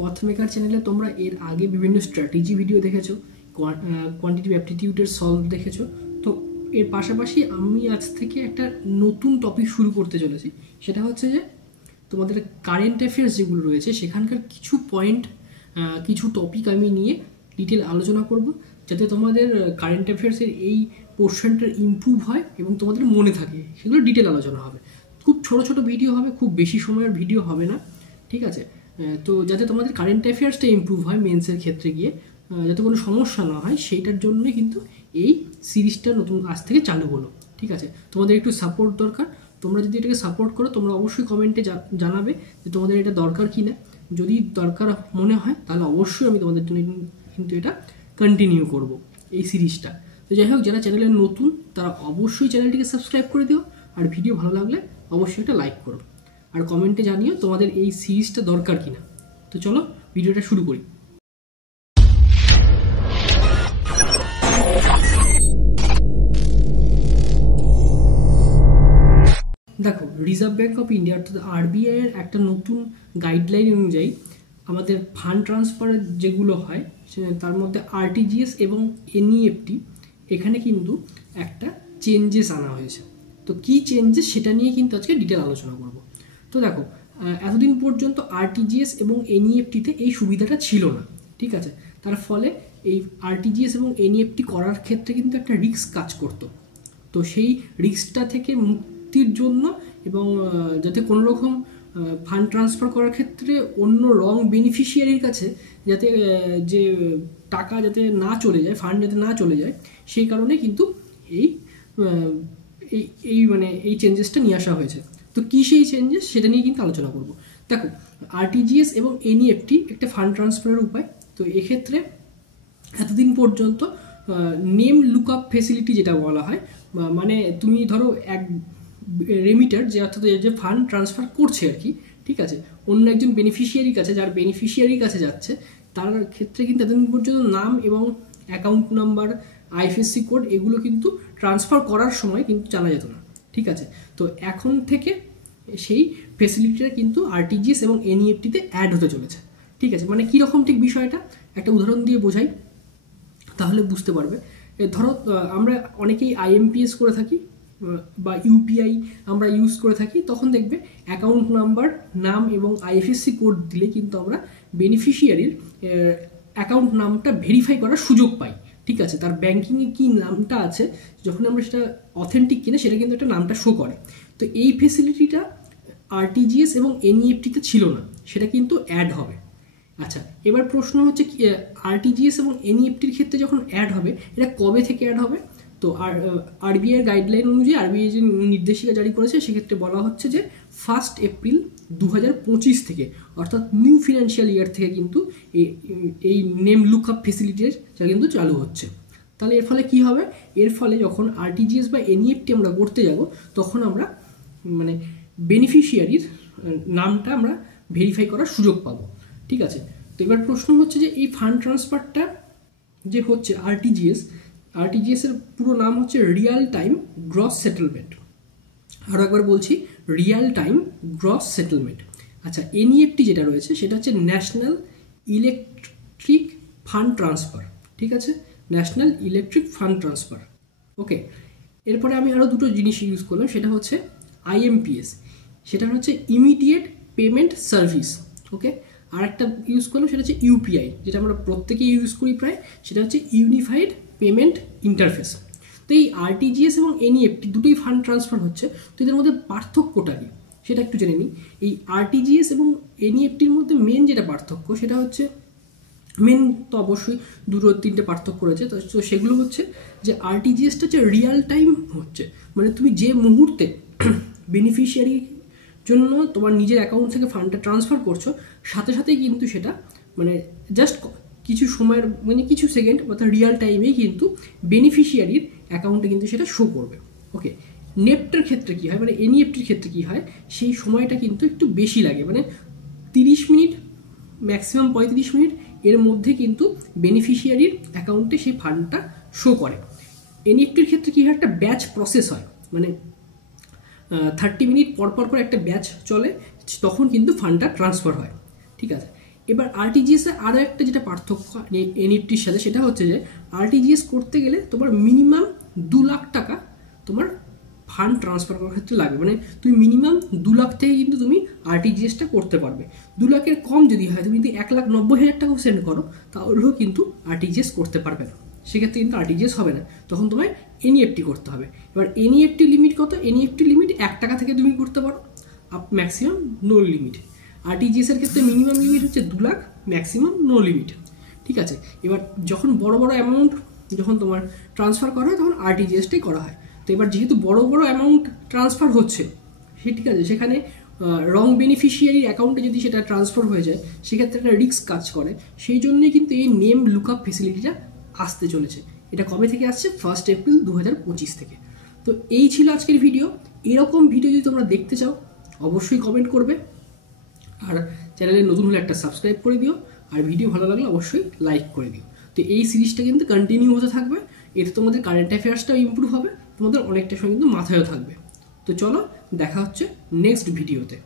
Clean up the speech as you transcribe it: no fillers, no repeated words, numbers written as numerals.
পথ মেকার চ্যানেলে তোমরা এর আগে বিভিন্ন স্ট্র্যাটেজি ভিডিও দেখেছো, কোয়ান্টিটিভ অ্যাপটিটিউডের সলভ দেখেছো। তো এর পাশাপাশি আমি আজ থেকে একটা নতুন টপিক শুরু করতে চলেছি। সেটা হচ্ছে যে তোমাদের কারেন্ট অ্যাফেয়ার্স যেগুলো রয়েছে সেখানকার কিছু পয়েন্ট, কিছু টপিক আমি নিয়ে ডিটেল আলোচনা করব, যাতে তোমাদের কারেন্ট অ্যাফেয়ার্সের এই পোর্শনটার ইমপ্রুভ হয় এবং তোমাদের মনে থাকে। সেগুলো ডিটেল আলোচনা হবে, খুব ছোট ছোট ভিডিও হবে, খুব বেশি সময়ের ভিডিও হবে না, ঠিক আছে? তো যাতে তোমাদের কারেন্ট অ্যাফেয়ার্সটা ইমপ্রুভ হয় মেন্সের ক্ষেত্রে গিয়ে, যাতে কোনো সমস্যা না হয়, সেইটার জন্যই কিন্তু এই সিরিজটা নতুন আজ থেকে চালু হলো, ঠিক আছে? তোমাদের একটু সাপোর্ট দরকার। তোমরা যদি এটাকে সাপোর্ট করো, তোমরা অবশ্যই কমেন্টে জানাবে যে তোমাদের এটা দরকার কি না। যদি দরকার মনে হয় তাহলে অবশ্যই আমি তোমাদের জন্য কিন্তু এটা কন্টিনিউ করব এই সিরিজটা। তো যাই হোক, যারা চ্যানেলে নতুন তারা অবশ্যই চ্যানেলটিকে সাবস্ক্রাইব করে দিও, আর ভিডিও ভালো লাগলে অবশ্যই এটা লাইক করো, আর কমেন্টে জানিও তোমাদের এই সিরিজটা দরকার কিনা। তো চলো ভিডিওটা শুরু করি। দেখো, রিজার্ভ ব্যাঙ্ক অফ ইন্ডিয়া অর্থাৎ আরবিআই এর একটা নতুন গাইডলাইন অনুযায়ী আমাদের ফান্ড ট্রান্সফারের যেগুলো হয় তার মধ্যে আরটিজিএস এবং এনইএফটি, এখানে কিন্তু একটা চেঞ্জেস আনা হয়েছে। তো কী চেঞ্জেস সেটা নিয়ে কিন্তু আজকে ডিটেল আলোচনা করব। তো দেখো, এতদিন পর্যন্ত আরটিজিএস এবং এনইএফটিতে এই সুবিধাটা ছিল না, ঠিক আছে? তার ফলে এই আরটিজিএস এবং এনইএফটি করার ক্ষেত্রে কিন্তু একটা রিস্ক কাজ করতো। তো সেই রিস্কটা থেকে মুক্তির জন্য এবং যাতে কোনো রকম ফান্ড ট্রান্সফার করার ক্ষেত্রে অন্য রং বেনিফিশিয়ারির কাছে যাতে যে টাকা যাতে না চলে যায়, ফান্ড যাতে না চলে যায়, সেই কারণে কিন্তু এই এই চেঞ্জেসটা নিয়ে আসা হয়েছে। তো কী সেই চেঞ্জেস সেটা নিয়ে কিন্তু আলোচনা করব। দেখো, আরটিজিএস এবং এনইএফটি একটা ফান্ড ট্রান্সফারের উপায়। তো এক্ষেত্রে এতদিন পর্যন্ত নেম লুকআপ ফেসিলিটি যেটা বলা হয়, মানে তুমি ধরো এক রেমিটার যে অর্থাৎ যে ফান্ড ট্রান্সফার করছে আর কি, ঠিক আছে, অন্য একজন বেনিফিশিয়ারির কাছে, যার বেনিফিশিয়ারির কাছে যাচ্ছে, তার ক্ষেত্রে কিন্তু এতদিন পর্যন্ত নাম এবং অ্যাকাউন্ট নাম্বার, আইএফএসসি কোড এগুলো কিন্তু ট্রান্সফার করার সময় কিন্তু জানা যেত না, ঠিক আছে? তো এখন থেকে সেই ফেসিলিটিটা কিন্তু আরটিজিএস এবং এনইএফটিতে অ্যাড হতে চলেছে, ঠিক আছে? মানে কীরকম ঠিক বিষয়টা একটা উদাহরণ দিয়ে বোঝাই, তাহলে বুঝতে পারবে। ধরো আমরা অনেকেই আইএমপিএস করে থাকি বা ইউপিআই আমরা ইউজ করে থাকি, তখন দেখবে অ্যাকাউন্ট নাম্বার, নাম এবং আইএফএসসি কোড দিলে কিন্তু আমরা বেনিফিশিয়ারির অ্যাকাউন্ট নামটা ভেরিফাই করার সুযোগ পাই, ঠিক আছে? তার ব্যাঙ্কিংয়ে কী নামটা আছে, যখন আমরা সেটা অথেন্টিক কিনা সেটা কিন্তু একটা নামটা শো করে। তো এই ফেসিলিটিটা আরটিজিএস এবং এনইএফটিতে ছিল না, সেটা কিন্তু অ্যাড হবে। আচ্ছা, এবার প্রশ্ন হচ্ছে আরটিজিএস এবং এনইএফটির ক্ষেত্রে যখন অ্যাড হবে, এটা কবে থেকে অ্যাড হবে? তো আরবিআই গাইডলাইন অনুযায়ী আরবিআই যে নির্দেশিকা জারি করেছে সেক্ষেত্রে বলা হচ্ছে যে 1 এপ্রিল 2025 থেকে, অর্থাৎ নিউ ফিনান্সিয়াল ইয়ার থেকে কিন্তু এই নেম লুকআপ ফেসিলিটির কিন্তু চালু হচ্ছে। তাহলে এর ফলে কি হবে? এর ফলে যখন আরটিজিএস বা এনইএফটি আমরা করতে যাব, তখন আমরা মানে বেনিফিশিয়ারির নামটা আমরা ভেরিফাই করার সুযোগ পাবো, ঠিক আছে? তো এবার প্রশ্ন হচ্ছে যে এই ফান্ড ট্রান্সফারটা যে হচ্ছে আরটিজিএস এর পুরো নাম হচ্ছে রিয়াল টাইম গ্রস সেটেলমেন্ট। আরও একবার বলছি, রিয়াল টাইম গ্রস সেটেলমেন্ট। আচ্ছা, এনইএফটি যেটা রয়েছে সেটা হচ্ছে ন্যাশনাল ইলেকট্রিক ফান্ড ট্রান্সফার, ঠিক আছে? ন্যাশনাল ইলেকট্রিক ফান্ড ট্রান্সফার, ওকে। এরপরে আমি আরও দুটো জিনিস ইউজ করলাম, সেটা হচ্ছে আইএমপিএস, সেটা হচ্ছে ইমিডিয়েট পেমেন্ট সার্ভিস, ওকে। আর একটা ইউজ করলাম সেটা হচ্ছে ইউপিআই, যেটা আমরা প্রত্যেকেই ইউজ করি প্রায়, সেটা হচ্ছে ইউনিফাইড পেমেন্ট ইন্টারফেস। তো এই আরটিজিএস এবং এনইএফটি দুটোই ফান্ড ট্রান্সফার হচ্ছে, তো এদের মধ্যে পার্থক্যটা কি সেটা একটু জেনে নিই। এই আরটিজিএস এবং এনইএফটির মধ্যে মেন যেটা পার্থক্য সেটা হচ্ছে, মেন তো অবশ্যই দুটো তিনটে পার্থক্য রয়েছে, তো সেগুলো হচ্ছে যে আরটিজিএসটা হচ্ছে রিয়াল টাইম হচ্ছে, মানে তুমি যে মুহূর্তে বেনিফিশিয়ারি জন্য তোমার নিজের অ্যাকাউন্ট থেকে ফান্ডটা ট্রান্সফার করছো, সাথে সাথেই কিন্তু সেটা মানে জাস্ট কিছু সময়ের মানে কিছু সেকেন্ড অর্থাৎ রিয়াল টাইমেই কিন্তু বেনিফিশিয়ারির অ্যাকাউন্টে কিন্তু সেটা শো করবে, ওকে। নেফটের ক্ষেত্রে কী হয়, মানে এনইএফটির ক্ষেত্রে কী হয়, সেই সময়টা কিন্তু একটু বেশি লাগে, মানে 30 মিনিট ম্যাক্সিমাম 35 মিনিট এর মধ্যে কিন্তু বেনিফিশিয়ারির অ্যাকাউন্টে সেই ফান্ডটা শো করে। এনইএফটির ক্ষেত্রে কী হয়, একটা ব্যাচ প্রসেস হয়, মানে 30 মিনিট পর পর করে একটা ব্যাচ চলে, তখন কিন্তু ফান্ডটা ট্রান্সফার হয়, ঠিক আছে? এবার আরটিজিএস এর আরও একটা যেটা পার্থক্য এনইএফটির সাথে, সেটা হচ্ছে যে আরটিজিএস করতে গেলে তোমার মিনিমাম 2 লাখ টাকা তোমার ফান্ড ট্রান্সফার করার ক্ষেত্রে লাগবে। মানে তুমি মিনিমাম 2 লাখ থেকে কিন্তু তুমি আরটিজিএসটা করতে পারবে। 2 লাখের কম যদি হয়, তুমি যদি 1,90,000 টাকাও সেন্ড করো তাহলেও কিন্তু আরটিজিএস করতে পারবে না, সেক্ষেত্রে কিন্তু আরটিজিএস হবে না, তখন তোমায় এনইএফটি করতে হবে। এবার এনইএফটি লিমিট কত? এনইএফটি লিমিট 1 টাকা থেকে তুমি করতে পারো, ম্যাক্সিমাম নো লিমিট। আরটিজিএস এর ক্ষেত্রে মিনিমাম লিমিট হচ্ছে 2 লাখ, ম্যাক্সিমাম নো লিমিট। ঠিক আছে, এবার যখন বড় বড় অ্যামাউন্ট যখন তোমার ট্রান্সফার করা হয় তখন আরটিজিএসটাই করা হয়। তো এবার যেহেতু বড় বড় অ্যামাউন্ট ট্রান্সফার হচ্ছে, ঠিক আছে, সেখানে রং বেনিফিশিয়ারির অ্যাকাউন্টে যদি সেটা ট্রান্সফার হয়ে যায় সেক্ষেত্রে একটা রিস্ক কাজ করে। সেই জন্যই কিন্তু এই নেম লুকআপ ফেসিলিটিটা আসতে চলেছে। এটা কবে থেকে আসছে? 1 এপ্রিল 2025 থেকে। তো এই ছিল আজকের ভিডিও। এরকম ভিডিও যদি তোমরা দেখতে চাও অবশ্যই কমেন্ট করবে, আর চ্যানেলে নতুন হলে একটা সাবস্ক্রাইব করে দিও, আর ভিডিও ভালো লাগলে অবশ্যই লাইক করে দিও। তো এই সিরিজটা কিন্তু কন্টিনিউ হতে থাকবে, এতে তোমাদের কারেন্ট অ্যাফেয়ার্সটাও ইমপ্রুভ হবে, তোমাদের অনেকটা সময় কিন্তু মাথায়ও থাকবে। তো চলো দেখা হচ্ছে নেক্সট ভিডিওতে।